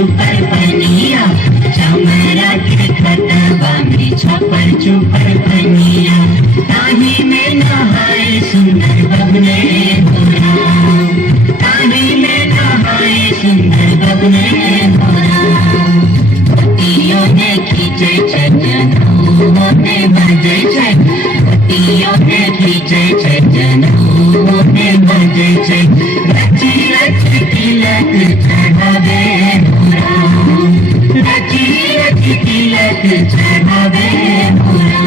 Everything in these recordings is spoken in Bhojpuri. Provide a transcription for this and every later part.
चुपर बनिया चमरा के खतबा में छपर चुपर बनिया ताही में नहाए सुंदर बबने भोरा ताही में नहाए सुंदर बबने भोरा पतियों ने खींचे जनों ने बजे पतियों ने खींचे जनों ने बजे रची रच तिलक चढ़ावे भोरा रची रच तिलक चढ़ावे भोरा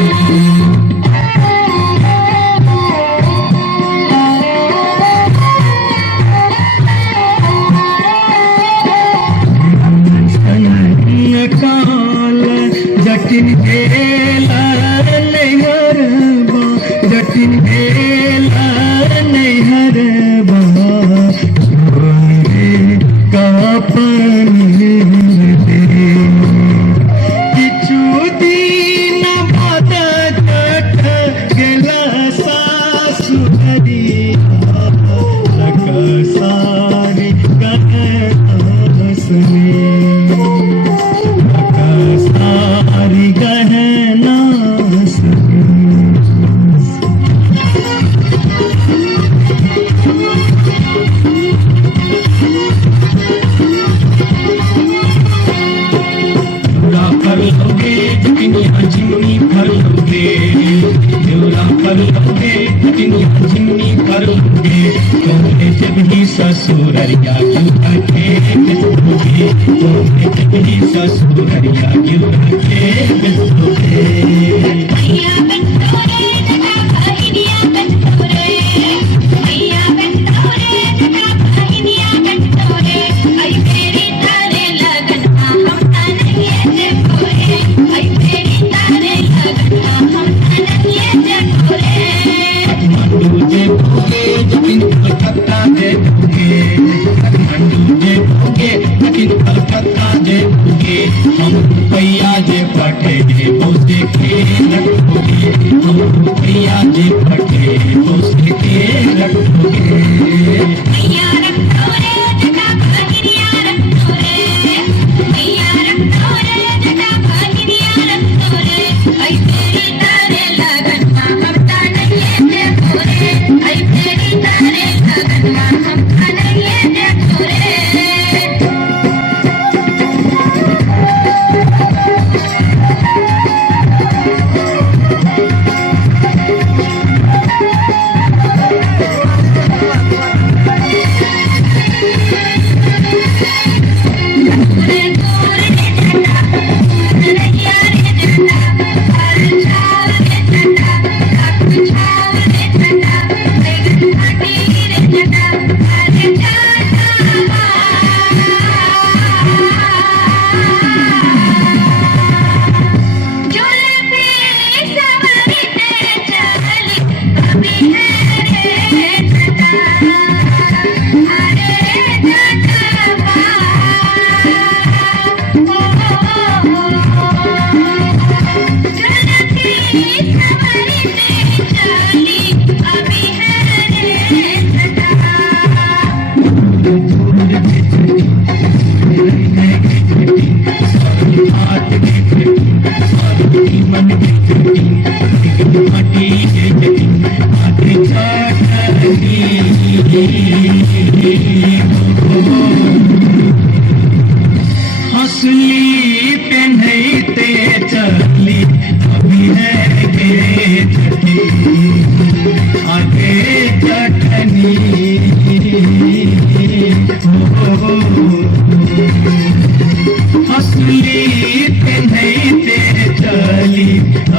जटिन भेला नैहरबा जटिन भेला नैहरबा छोरे कापन किछु दिन बाद जट गेला सासुरिया सारी गहना सारी गहना पर लोगे दुनिया जिन्नी पर लोगे जोरा पर लोगे दुनिया जिन्नी पर लोगे तुम्हें जब ही ससुररिया क्यों रखे लोगे तुम्हें जब ही ससुररिया क्यों रखे लोगे भैया बंटोरे जगा भाईनिया बंटोरे भैया बंटोरे जगा भाईनिया बंटोरे आई तेरी तारे लगन हम ताने जे कोरे आई तेरी तारे लगन हम ताने जे कोरे मंडू जे भोगे जबिन कलकत्ता जे भोगे मंडू जे भोगे जबिन कलकत्ता जे भोगे हम रुपया जे पटे जे बोसे के रखोगे हम रुपया जे पटे बोसे के रखोगे भैया रखोरे जगा भाईनिया रखोरे भैया रखोरे जगा भाईनिया रखोरे आई तेरी तारे लगन हम ताने जे कोरे आई तेरी तारे लगन हम ताने जे कोरे हंसली पहनते चली अभी है गे आगे चटनी हंसली पहनते चली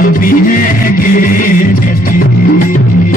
अभी है गे चटनी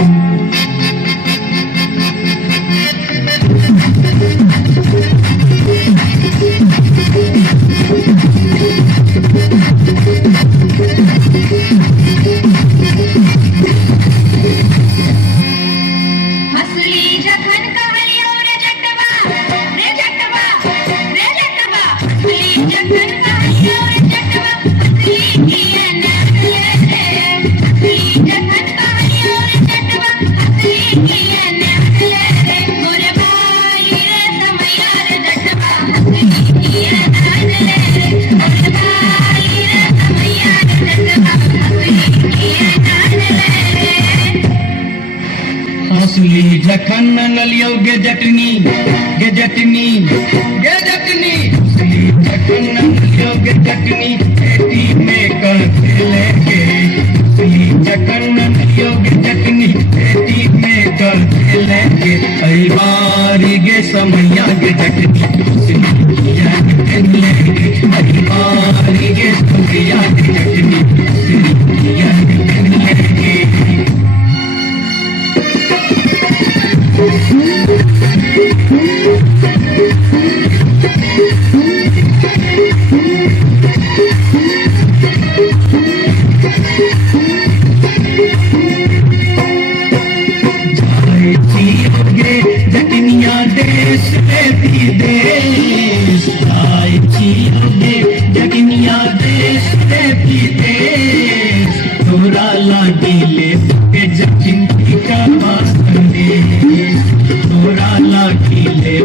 जखन नलियो गे जटनी गे जटनी गे जटनी उसली जखन नलियो गे जटनी पेटी में कर लेके उसली जखन नलियो गे जटनी पेटी में कर लेके आई बारी गे समैया गे जटनी उसली याद लेके आई बारी गे समैया गे जटनी उसली याद लेके जटनिया देश लेती देश आए जियोगे जटनिया देश लेती देश तोरा लागे ले के जटनी का वास्ते तोरा लागे ले